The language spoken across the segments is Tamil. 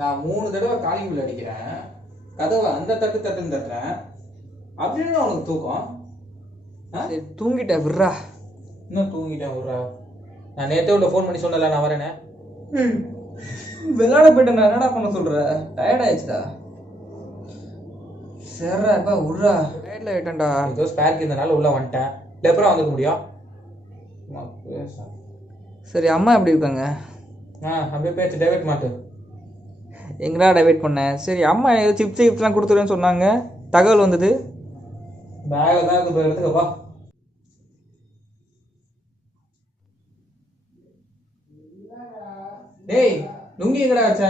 நான் 3 தடவை காலிங் பில் அடிக்கிறேன், கதவை அந்த தட்டுன்னு தட்டுறேன், அப்படின்னு உனக்கு தூக்கம்? தூங்கிட்டேன் விட்றா. இன்னும் தூங்கிட்டேன் விட்றா. நான் நேற்று உள்ள ஃபோன் பண்ணி சொன்னல நான் வரேனே. விளையாட போயிட்டேன். நான் என்னடா பண்ண சொல்ற? டயர்ட் ஆயிடுச்சுடா. சரிடா இப்போ விட்றா. டயர்டில் ஆயிட்டேன்டா. ஏதோ ஸ்பேருக்கு இருந்தனால உள்ள வந்துட்டேன். எப்பறம் வந்துக்க முடியும்? சரி அம்மா எப்படி இருக்காங்க? அப்படியே பேச்சு டைவர்ட் மாட்டு. எங்கடா டைவர்ட் பண்ணேன்? சரி அம்மா ஏதோ சிப்ஸ்லாம் கொடுத்துருன்னு சொன்னாங்க, தகவல் வந்தது. பேக தான் இருக்குது, எடுத்துக்கப்பா. டேய் லுங்கி எங்கடா வச்ச?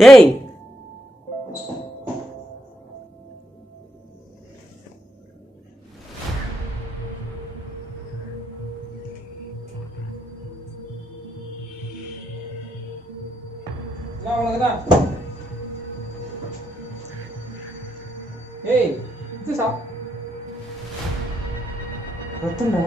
டேய் அவ்வளவுதான். ஏய் இது ரத்தன்டா.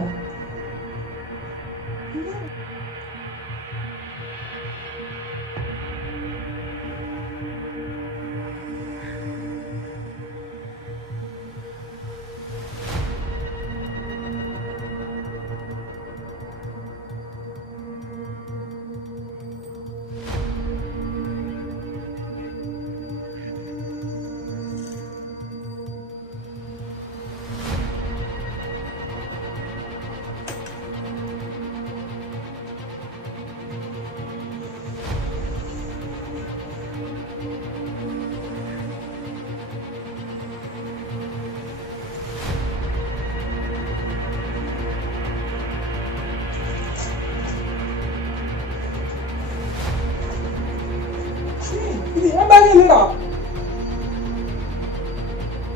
இது ஏன் பேக் இல்லடா?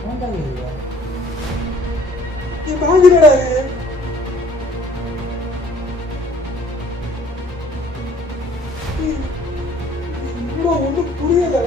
ஏன் பேக் இல்ல? ஏன் பேக் இல்லடா இது? இன்னும் ஒன்றும் புரியல.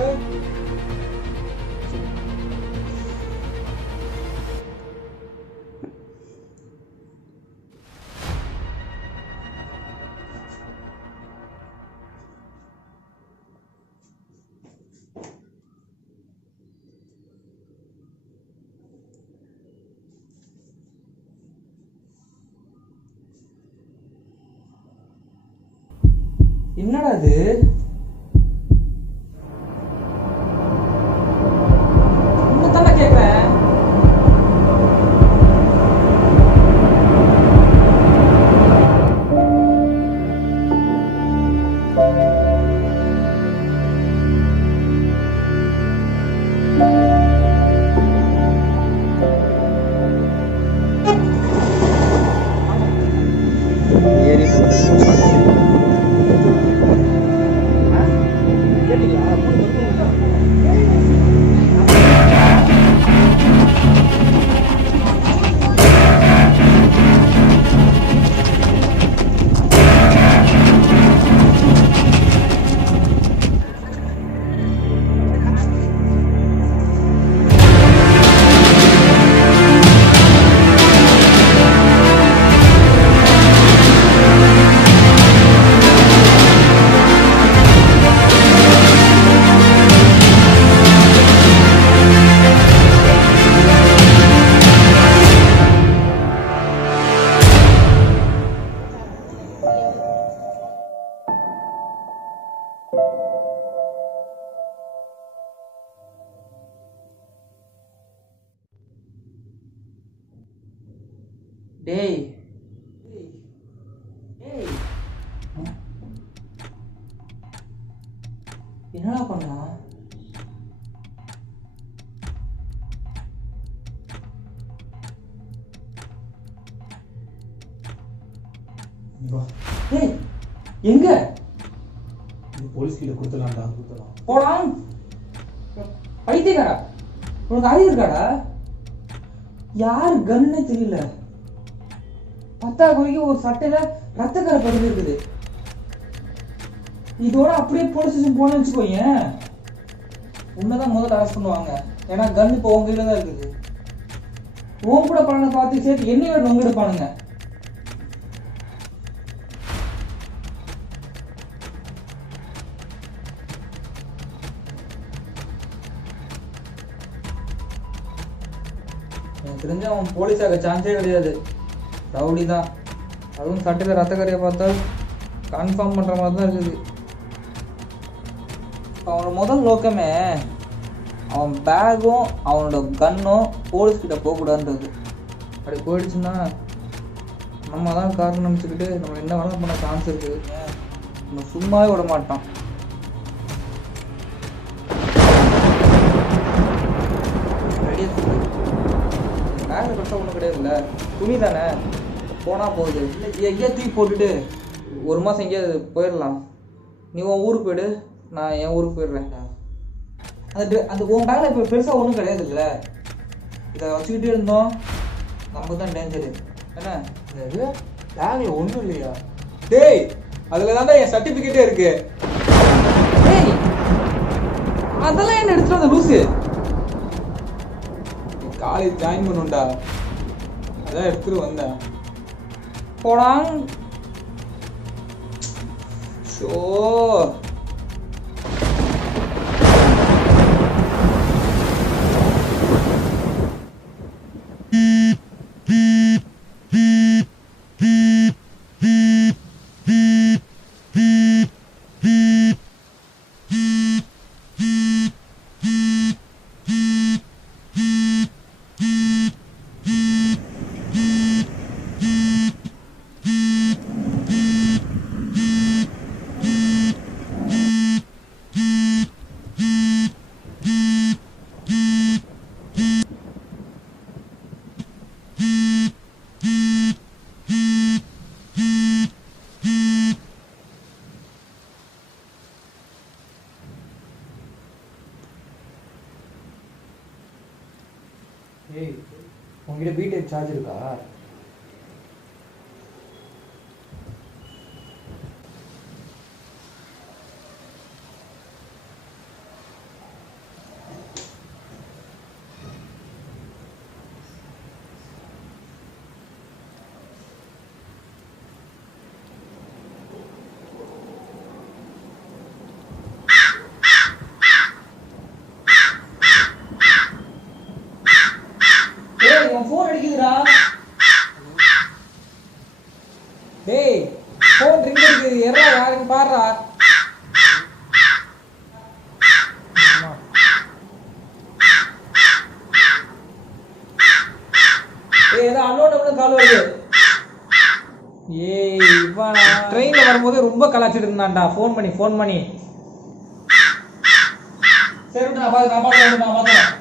என்னடா இது? உன்னதானே கேக்குறேன். டேய் டேய் என்னடா பண்ணா? டேய் எங்க? போலீஸ் கிட்ட கொடுத்துடலாம்டா. போடா பைத்தியக்காரா, உனக்கு அறிவு இருக்காடா? யாரு கன்னு தெரியல, பத்தா கோய்க்கு ஒரு சட்டையில ரத்தக்கரை பதிவு இருக்குது. இதோட அப்படியே போலீஸ் ஸ்டேஷன் போன வச்சுக்கோங்க, உன்னதான் முதல்ல அரெஸ்ட் பண்ணுவாங்க. ஏன்னா கன் இப்போ உங்க கையில தான் இருக்குது. உன் கூட பலனை பார்த்து சேர்த்து என்னையோட நொங்க எடுப்பானுங்க. எனக்கு தெரிஞ்ச அவன் போலீஸாக சான்ஸே கிடையாது, ரவுடி தான். அதுவும் சட்டையில் ரத்தக்கரையை பார்த்தா கன்ஃபார்ம் பண்ணுற மாதிரி தான் இருக்குது. அவனோட முதல் நோக்கமே அவன் பேக்கும் அவனோட கன்னும் போலீஸ்கிட்ட போகக்கூடாதுன்றது. அப்படி போயிடுச்சுன்னா நம்ம தான் காரணம் நினச்சிக்கிட்டு நம்ம என்ன வேணாலும் பண்ண சான்ஸ் இருக்குது. நம்ம சும்மாவே விட மாட்டான். பேக்கில் கரெக்டாக ஒன்றும் கிடையாதுல்ல, துணி தானே, போனால் போகுது. இல்லை எங்கேயா தூக்கி போட்டுட்டு ஒரு மாதம் எங்கேயாவது போயிடலாம். நீ உன் ஊருக்கு போயிடு, நான் என் ஊருக்கு போயிடுறேன். அந்த உன் பேக்கில் இப்போ பெருசாக ஒன்றும் கிடையாது இல்லை, இதை வச்சுக்கிட்டே இருந்தோம் நமக்கு தான் டேஞ்சரு. என்ன பேக்ல ஒன்றும் இல்லையா? டேய் அதில் தான்டா என் சர்டிஃபிகேட்டே இருக்கு. டேய் அதெல்லாம் என்ன எடுத்துட்டு வந்த லூசு? காலேஜ் ஜாயின் பண்ணுண்டா, அதான் எடுத்துட்டு வந்தேன். போடாங் ஷோ. ஏய் உங்ககிட்ட பிடெக் சார்ஜ் இருக்கா? ஃபோன் அடிக்குதுடா. டேய் ஃபோன் ரிங் அடிக்குது, எறா யாருன்னு பாருடா. ஏய் ஏதோ அன்னோன் நம்பர்ல கால் வருது. ஏய் இவன் ட்ரெயின்ல வரும்போது ரொம்ப கலாச்சிட்டு இருந்தான்டா, ஃபோன் பண்ணி. சரி நான் பாத்துறேன்.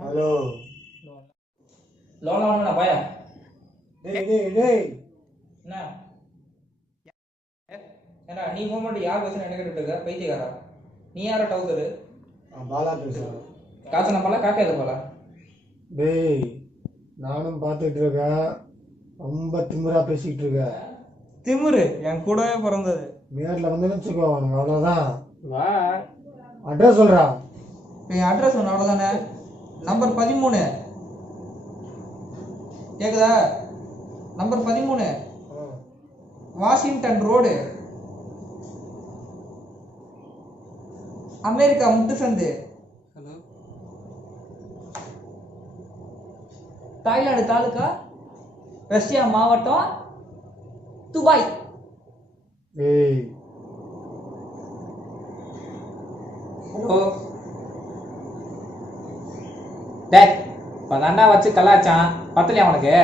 ஹலோ லோலா வாங்க நான் பாயா. டேய் என்ன ஏண்டா நீ ஃபோன் பண்ணி யார் பேசுன என்ன கேட்டுட்டு இருக்க? பைத்தியக்காரா நீ யார டவுசரு? பாலா பேசுறேன். காசு நம்பல காக்காத போல. டேய் நானும் பார்த்துட்டு இருக்கேன், ரொம்ப திமிரா பேசிக்கிட்டு இருக்க. திமிரு என் கூடவே பிறந்தது. நேரில் வந்து வச்சுக்கோ உனக்கு அவ்வளோதான். வா அட்ரஸ் சொல்கிறா. என் அட்ரஸ் ஒன்று அவ்வளோதானே. நம்பர் 13 கேக்குதா? நம்பர் 13 வாஷிங்டன் ரோடு, அமெரிக்கா முட்டுசந்து. ஹலோ தாய்லாந்து தாலுகா, ரஷ்யா மாவட்டம், துபாய். ஏய் ஹலோ டேய் இப்போ தாண்டா வச்சு கலாச்சான் பத்தலையா உனக்கு?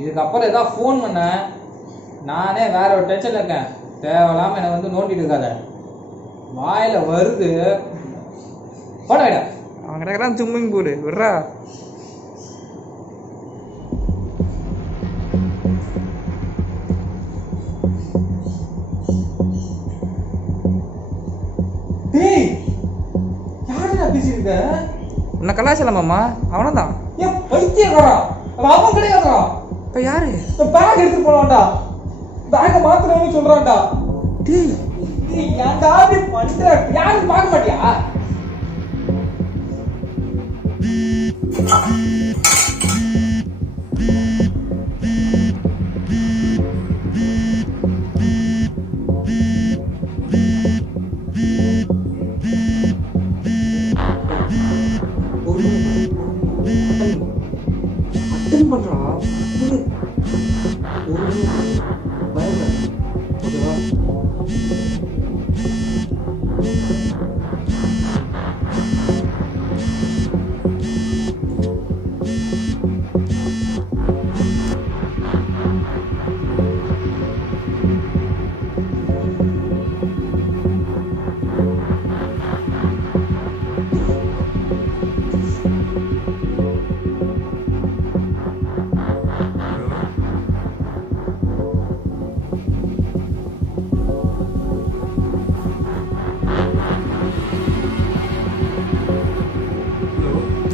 இதுக்கப்புறம் ஏதாவது ஃபோன் பண்ண நானே வேற ஒரு டென்ஷனில் இருக்கேன். தேவையில்லாமல் என்னை வந்து நோண்டிட்டு இருக்காத. வாயில் வருது போட விட. அவன் கிடக்கிறான் ஸ்விம்மிங் பூலு விட்றா. டேய் யாருடா பேசியிருக்க? உன்னை கலாச்சலாமாம்மா? அவனை தான். ஏன் பைத்தியக்காரா? அது அவன் கிடையாதுடா. இப்போ யாரு? இந்த பேக் எடுத்துட்டு போனான்டா. பேக்கை மாத்துறவனு சொல்றான்டா. டேய் டேய் ஏன்டா இப்படி பண்ற? யாரும் பார்க்க மாட்டியா? அட்டன் பண்றா. ஒரு பயப்பட ஓகேவா?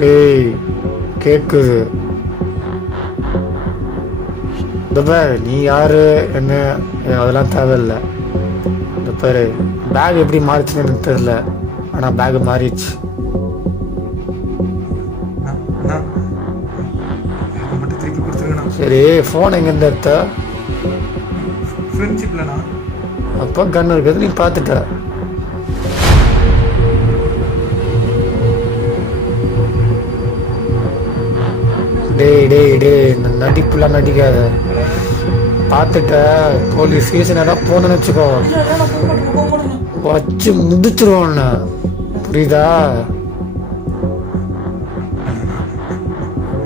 ஏய் கேக்குது. இந்த பாரு நீ யாரு என்ன அதெல்லாம் தேவையில்லை. இந்த பாரு பேக் எப்படி மாறிச்சுன்னு எனக்கு தெரியல, ஆனால் பேக் மாறிடுச்சு. மட்டும் திருப்பி கொடுத்துருங்கண்ணா. சரி ஃபோன் எங்கேருந்து எடுத்த? ஃப்ரெண்ட்ஷிப்லண்ணா. அப்போ கன் இருக்கிறது நீ பார்த்துட்ட. டேய் டேய் டேய் இந்த நடிப்புலாம் நடிக்காத. பார்த்துட்ட போலீஸ் ஸ்டேஷன் இடம் போனேன்னு வச்சுக்கோ, வச்சு முடிச்சிருவோன்னு. புரியுதா?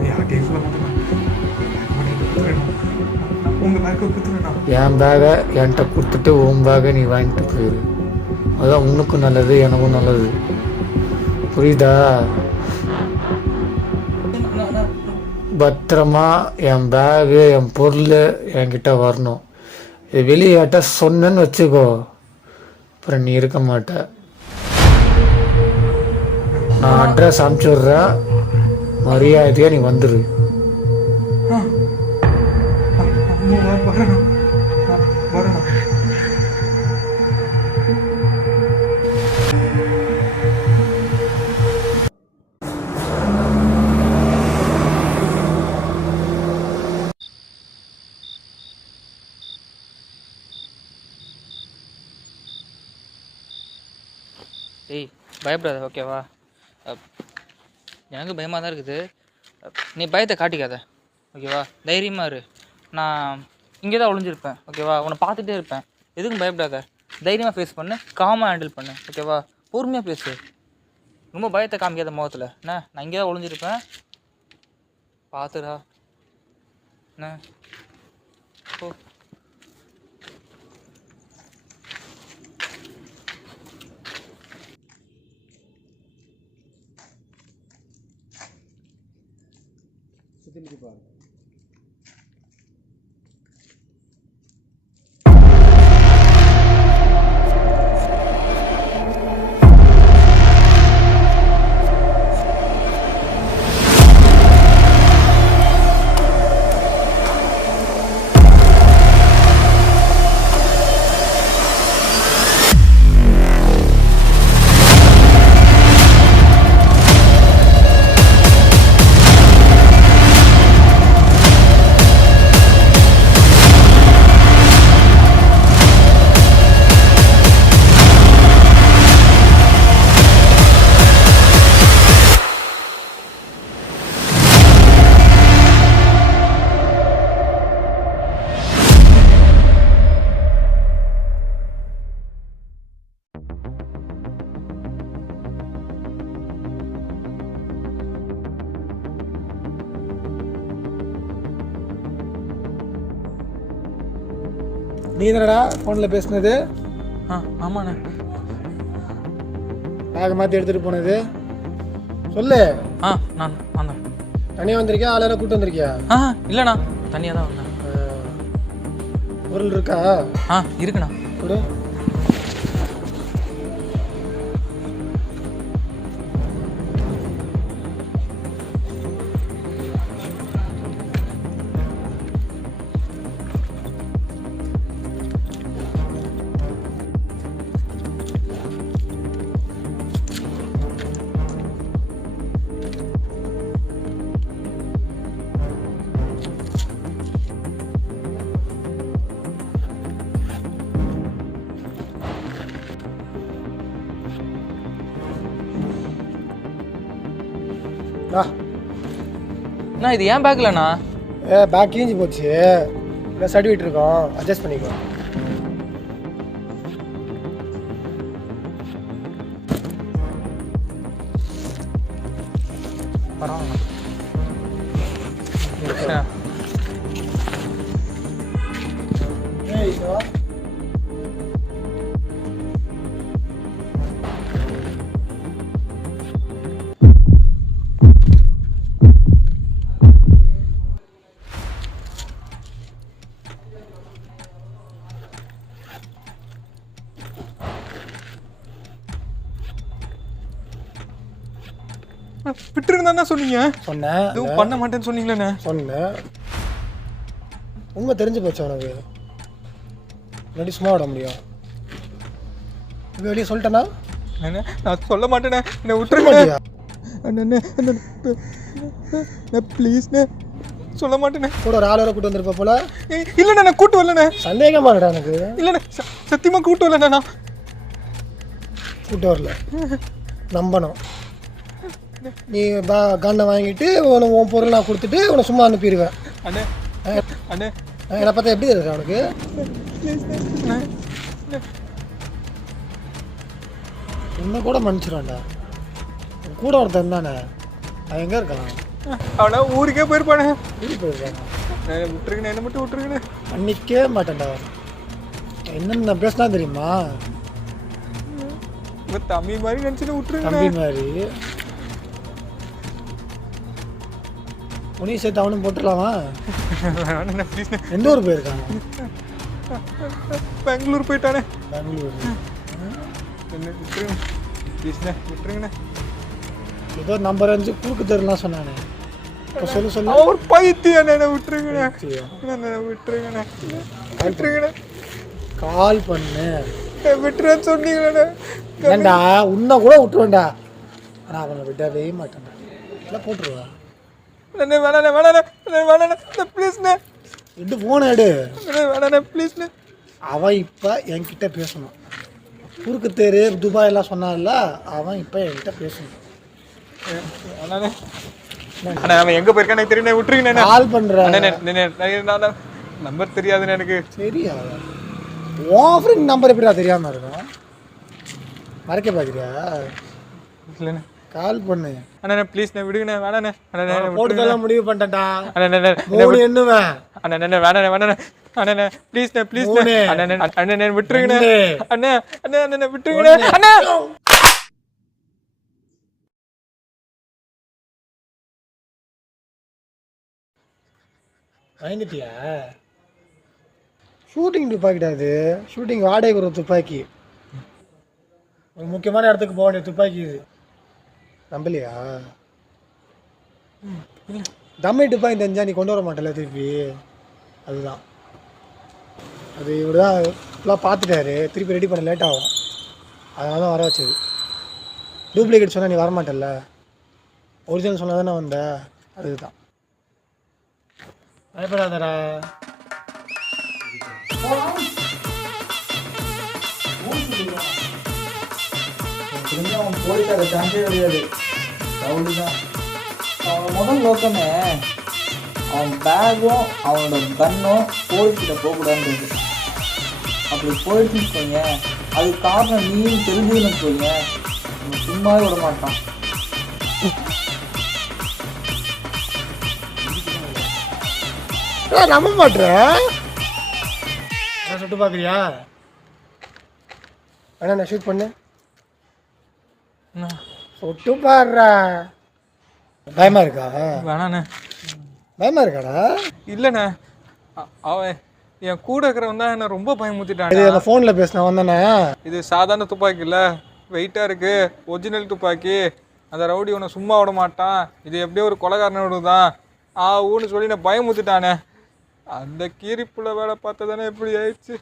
யார்கிட்டையும் சொல்ல மாட்டேண்ணா. உங்கள் பேக்கை கொடுத்துருங்கண்ணா. என் பேகை என்கிட்ட கொடுத்துட்டு உன் பேகை நீ வாங்கிட்டு போயிரு. அதுதான் உனக்கும் நல்லது எனக்கும் நல்லது. புரியுதா? பத்திரமா என் பேகு என் பொருள் என்கிட்ட வரணும். இது வெளியாட்ட சொன்னேன்னு வச்சுக்கோ, அப்புறம் நீ இருக்க மாட்ட. நான் அட்ரஸ் அனுப்பிச்சி விட்றேன், மரியாதையாக நீ வந்துடு. வரேண்ணா. வரேண்ணா. டேய் பயப்படாத ஓகேவா? எனக்கு பயமாக தான் இருக்குது. நீ பயத்தை காட்டிக்காத ஓகேவா? தைரியமாக இரு. நான் இங்கே தான் ஒளிஞ்சிருப்பேன் ஓகேவா? உன்னை பார்த்துட்டே இருப்பேன். எதுக்கும் பயப்படாத. தைரியமாக ஃபேஸ் பண்ணு, காமாக ஹேண்டில் பண்ணு ஓகேவா? பொறுமையாக பேசு. ரொம்ப பயத்தை காமிக்காத முகத்தில். என்ன நான் இங்கே தான் ஒளிஞ்சிருப்பேன், பார்த்துடா என்ன ஓ. சுற்றி பாரு. நீ தானடா ஃபோனில் பேசுனது? ஆமாண்ணே. பேக் மாற்றி எடுத்துகிட்டு போனது சொல்லு. நான் வந்தேன். தனியாக வந்திருக்கியா ஆள் யாராவது கூப்பிட்டு வந்திருக்கியா? இல்லைண்ணா, தனியாக தான் வந்தேன். பொருள் இருக்கா? இருக்குண்ணா. கொடு. அண்ணா இது ஏன் பேக்லண்ணா? பேக் கிழிஞ்சு போச்சு. இல்லை சர்டிஃபிகேட் இருக்கோம், அட்ஜஸ்ட் பண்ணிக்கோ. பரவாயில்ல. விட்டுருந்தாண்ணா சொன்னீங்க. சொன்னேன் எதுவும் பண்ண மாட்டேன்னு சொன்னீங்களேண்ணே. சொன்னேன். உண்மை தெரிஞ்சு போச்சு உனக்கு. முன்னாடி சும்மா விட முடியும். இப்போ வெளியே சொல்லிட்டேன்னா நான் சொல்ல மாட்டேண்ணே. என்னை விட்டுருக்க விட்டுருங்க ப்ளீஸ்ண்ணே. சொல்ல மாட்டேண்ணே. கூட ஒரு ஆள் வர கூட்டு வந்திருப்ப போல. இல்லைண்ணே, நான் கூட்டு வரலண்ணே. சந்தேகமா இருக்கா எனக்கு? இல்லைண்ணே, சத்தியமாக கூட்டு வரலண்ணா. கூட்டு வரல, நம்பணும். நீ கண்ணை வாங்கிட்டு உன் பொருள் நான் கொடுத்துட்டு உன்னை சும்மா அனுப்பிடுவேன். அண்ணே அண்ணே என்னை பார்த்தா எப்படி இருக்கு அவனுக்கு? உன்னை கூட மன்னிச்சிடுவான்டா. கூட ஒருத்தன் தானே, அவன் எங்கே இருக்கான்? அவனா ஊருக்கே போயிருப்பானே. ஊருக்கு போயிருக்கான். விட்டுருங்கண்ணே, என்ன மட்டும் விட்டுருங்கண்ணே. மன்னிக்கவே மாட்டேன்டா. என்னென்ன நான் பேசினா தெரியுமா? தம்பி மாதிரி நினச்சிட்டு விட்டுருங்க. தம்பி மாதிரி உனையும் சேர்த்து அவனும் போட்டுடலாமா? எந்த ஊர் போயிருக்காங்க? பெங்களூர் போயிட்டானே. பெங்களூர். விட்டுருங்க ப்ளீஸ்ண்ணே, விட்டுருங்கண்ணே. ஏதோ நம்பர் 5 குறுக்கு தெருலாம் சொன்னானே. இப்போ சொல்லு. ஒரு பைத்தியம். விட்டுருங்கண்ணே, விட்டுருங்கண்ணே, விட்டுருங்கண்ணே. கால் பண்ணு. விட்டுறேன்னு சொன்னீங்களே. ஏண்டா உன்னை கூட விட்டுருவேன்டா. ஆனால் அவனை விடவே மாட்டேன்டா. இல்லை போட்டுருவேன். வேணாண்ணே ப்ளீஸ்ண்ணே. எடு ஃபோனை எடு. வேணாண்ணே ப்ளீஸ்ண்ணே. அவன் இப்போ என்கிட்ட பேசணும். குறுக்கு தெரு துபாய் எல்லாம் சொன்னான்ல, அவன் இப்போ என்கிட்ட பேசணும். அண்ணே அவன் எங்கே போயிருக்கான்னு எனக்கு தெரியும். விட்டுருங்கண்ணே. கால் பண்ணுறேன். நம்பர் தெரியாதுண்ணே எனக்கு. சரியா? உன் ஃப்ரெண்ட் நம்பர் எப்படிடா தெரியாமல் இருக்கும்? மறைக்க பார்க்குறியா? இல்லைண்ணே. கால் பண்ணு. அண்ணே ப்ளீஸ்ண்ணே, விடுங்கண்ணே. வேணாண்ணே. போட்டுதெல்லாம் முடிவு பண்ணிட்டேன்டா. அண்ணே எண்ணுவேன். அண்ணே வேணாண்ணே. அண்ணே ப்ளீஸ்ண்ணே. அண்ணே விட்டுருங்கண்ணே. அண்ணே விட்டுருங்கண்ணே. அண்ணே வாங்கிட்டியா? ஷூட்டிங் துப்பாக்கிட்டா இது. ஷூட்டிங் வாடகைக்கு ஒரு துப்பாக்கி. ஒரு முக்கியமான இடத்துக்கு போக வேண்டிய துப்பாக்கி இது. நம்பலையா? தம்மை துப்பாக்கி தெரிஞ்சா நீ கொண்டு வர மாட்டல திருப்பி. அதுதான் அது. இவர் தான் ஃபுல்லாக பார்த்துட்டாரு. திருப்பி ரெடி பண்ண லேட் ஆகும். அதனால தான் வர வச்சது. டூப்ளிகேட் சொன்னால் நீ வரமாட்டல. ஒரிஜினல் சொன்னால் தானே வந்த. அதுதான். பயப்படாதடா. அவன் போலீஸார சான்ஸே கிடையாது. தான் அவனோட முதல் நோக்கமே அவன் பேக்கும் அவனோட கன்னும் போலீஸ்கிட்ட போகக்கூடாதுன்றது. அப்படி போயிடுச்சுன்னு வச்சுக்கோங்க, அது காரணம் நீயும் தெரிஞ்சுன்னு வச்சுக்கோங்க, அவன் சும்மாவே விட மாட்டான். நம்ப மாட்டேன். சுட்டு பார்க்குறியா? வேணா நான் ஷூட் பண்ணு. சுட்டு பாடுறா. பயமா இருக்கா? வேணாண்ணே. பயமா இருக்காடா? இல்லைண்ணே, அவன் என் கூட இருக்கிறவன் தான் என்ன ரொம்ப பயமுத்திட்டான். இது அந்த ஃபோனில் பேசினேன் வந்தானே. இது சாதாரண துப்பாக்கி இல்லை, வெயிட்டாக இருக்கு, ஒரிஜினல் துப்பாக்கி. அந்த ரவுடி உன்னை சும்மா விட மாட்டான், இது எப்படியோ ஒரு கொலைகாரனோடு தான் ஊன்னு சொல்லி நான் பயமுத்திட்டானே. அந்த கீரிப்புள்ள வேலை பார்த்ததானே எப்படி ஆயிடுச்சு.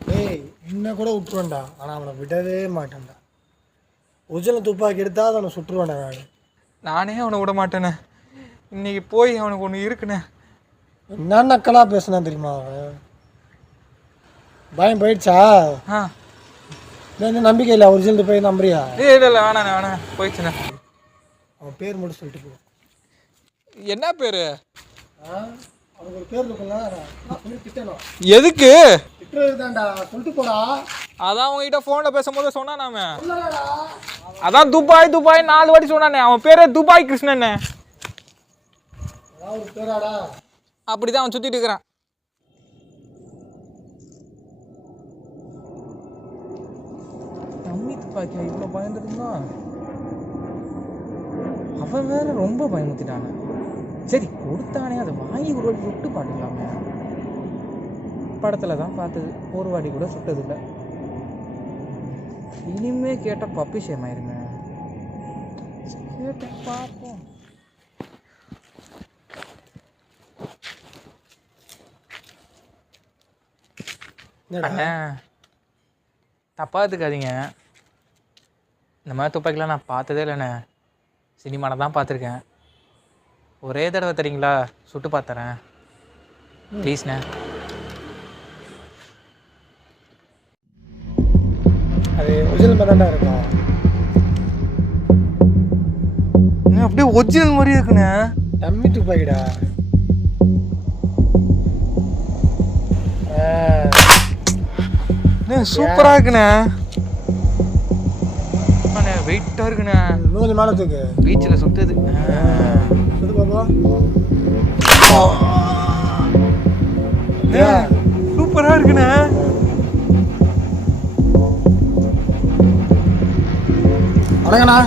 ஏய் இன்னும் கூட விட்டுருவேன்டா, ஆனால் அவனை விடவே மாட்டேன்டா. ஒரிஜினல் துப்பாக்கி எடுத்தால் அவனை சுட்டுருவேன்டா நான். நானே அவனை விட மாட்டேனே. இன்னைக்கு போய் அவனுக்கு ஒன்று இருக்குண்ணே. என்ன நக்கலாக பேசுனா தெரியுமா அவன்? பயம் போயிடுச்சா? இன்னும் நம்பிக்கை இல்லை ஒரிஜினல் போய் நம்புறியா? இல்லை வேணாண்ணே வேணாம், போயிடுச்சுண்ணே. அவன் பேர் மட்டும் சொல்லிட்டு போ. என்ன பேர்? அவனுக்கு ஒரு பேர் இருக்குல்ல, திட்டணும். எதுக்கு திட்டுறதுதான்டா, சொல்லிட்டு போடா. அதான் உங்ககிட்ட ஃபோனில் பேசும்போது சொன்னான் நாம. அதான் துபாய் 4 வாட்டி சொன்னானே, அவன் பேரே துபாய் கிருஷ்ணனே. ஒரு பேராடா? அப்படிதான் அவன் சுத்திட்டு இருக்கிறான். தம்பி துப்பாக்கியா இவ்வளோ பயந்துருந்தா? அவன் வேற ரொம்ப பயமுத்திட்டானே. சரி கொடுத்தானே, அதை வாங்கி ஒரு வாட்டி சுட்டு பார்க்கலாமே. படத்துல தான் பார்த்தது, ஒரு வாட்டி கூட சுட்டதில்லை. இனிமே கேட்ட பப்பி சேமாயிருங்க. கேட்டேன் பார்ப்போம். அண்ணே தப்பா எடுத்துக்காதீங்க, இந்த மாதிரி துப்பாக்கிலாம் நான் பார்த்ததே இல்லைண்ணே. சினிமாவில் தான் பார்த்துருக்கேன். ஒரே தடவை தரீங்களா, சுட்டு பார்த்துறேன் ப்ளீஸ்ண்ணே. அது ஒரிஜினல் மாதிரி தான்டா இருக்கும். அப்படியே ஒரிஜினல் மாதிரியே இருக்குண்ணே. டம்மி துப்பாக்கிடா. சூப்பரா இருக்குண்ணே. வெயிட்டா இருக்குண்ணே. இன்னும் கொஞ்சம் மேலே தூக்கு. பீச்சில் சுட்டுது. சுடு பாப்பா. சூப்பரா இருக்குண்ணே. வணக்கண்ணா.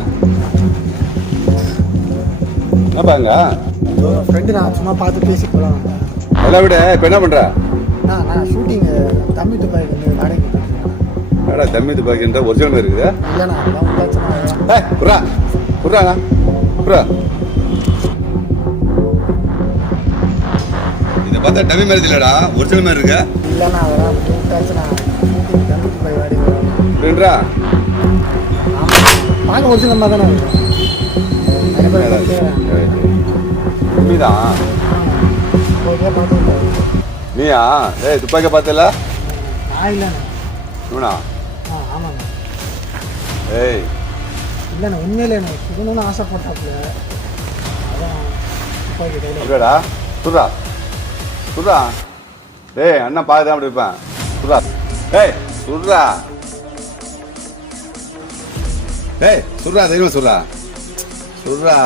என்னப்பாங்க? ஃப்ரெண்டு நான் சும்மா பார்த்து பேசி போகலாம். அதெல்லாம் விட இப்போ என்ன பண்ணுற? நான் ஷூட்டிங்கு தம்பி துப்பாக்கி வந்து வாடகை ஏடா தம்பி துப்பாக்கின்ற ஒரிஜினல் மாதிரி இருக்குது. இல்லைண்ணா அதெல்லாம் உண்டாச்சுண்ணா. புறா புறாண்ணா புறா, இதை பார்த்தா டம்மி மாதிரி இல்லைடா, ஒரிஜினல் மாதிரி இருக்கு. இல்லைண்ணா அதெல்லாம் உண்டாச்சுண்ணா. ஷூட்டிங் தம்பி துப்பாக்கி வாடகை அப்படின்றா? ஆமாம் பார்க்க ஒரிஜினல் மாதிரி தானே இருக்கும். உண்மைதான். நீயா? ஏய் துப்பாக்கியை பார்த்தல? நான் இல்லைண்ணா. இவனா? ஆமாண்ணா. ஏய் இல்லைண்ணா உண்மையிலே எனக்கு சுடணும்னு ஆசைப்பட்டாப்புல, அதான் துப்பாக்கி கையில். இல்லடா சுடுறா சுடுறா. டேய் அண்ணன் பார்த்து தான் அப்படி இருப்பேன். சுடுறா. ஏய் சுடுறா. ஏய் சுடுறா, தைரியமா சுடுறா சுடுறா.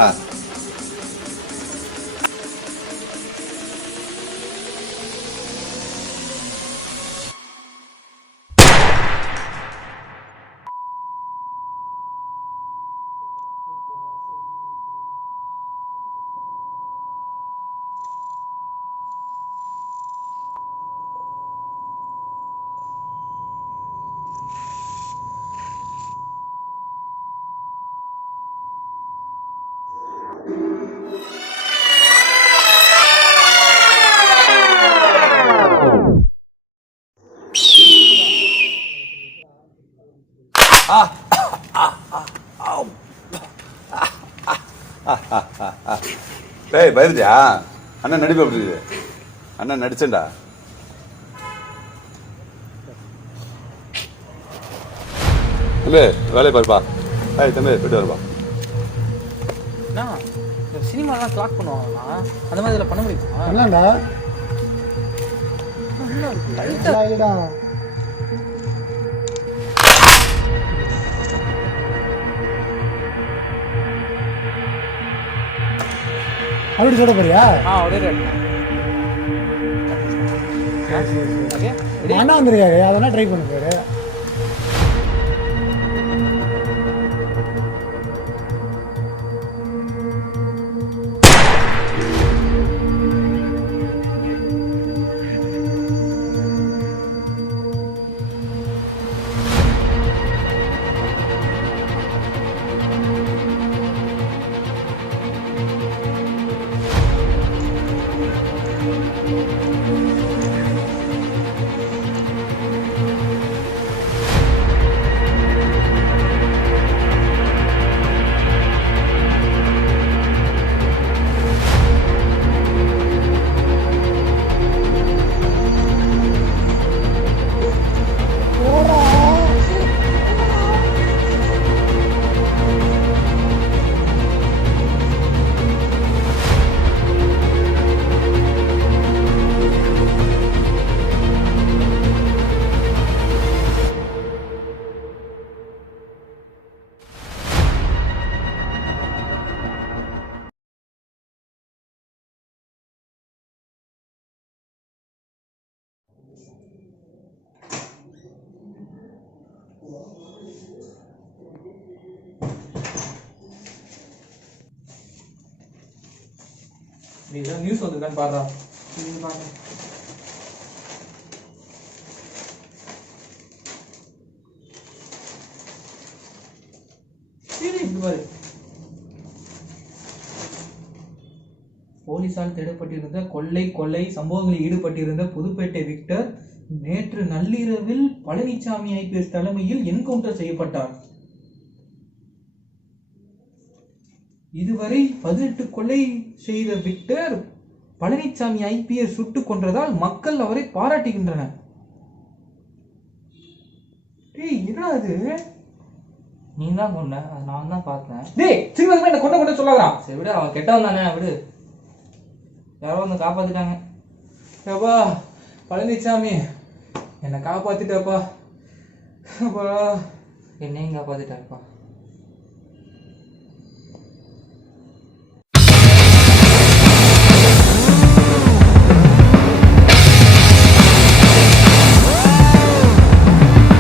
டேய் பயந்துட்டியா? அண்ணன் நடிப்பு எப்படி இருக்குது? அண்ணன் நடிச்சேன்டா. தம்பி வேலையை பாருப்பா. ஏய் தம்பி போயிட்டு வருப்பா. அண்ணா சினிமாலாம் கிளாக் பண்ணுவாங்களா? அந்த மாதிரி இதில் பண்ண முடியுமா? இல்லைண்ணா இல்லைடா. அப்படி சொல்ல போறியா? அப்படியே ஓகே ரெடி? அண்ணா வந்துருக்காரு, அதெல்லாம் ட்ரை பண்ண போயிரு. நீ ஏதாவது நியூஸ் வந்திருக்கான்னு பாடுறா. போலீசால் தேடப்பட்டிருந்த கொலை சம்பவங்களில் ஈடுபட்டிருந்த புதுப்பேட்டை விக்டர் நேற்று நள்ளிரவில் பழனிசாமி ஐபிஎஸ் தலைமையில் என்கவுண்டர் செய்யப்பட்டார். இதுவரை 18 கொலை செய்த விக்டர் பழனிசாமி ஐபிஎஸ் சுட்டுக் கொன்றதால் மக்கள் அவரை பாராட்டுகின்றனர். டேய் என்னடா இது? நீ தான் கொண்ட, நான் தான் பார்த்தேன். டேய் சிறுவதுமே என்ன கொண்ட சொல்லாதடா. சரி விடு, அவன் கெட்டவன் தானே, விடு. யாரோ வந்து காப்பாத்திட்டாங்க. அப்பா பழனிசாமி என்னை காப்பாத்திட்டாப்பா. அப்பா என்னையும் காப்பாத்திட்டாருப்பா.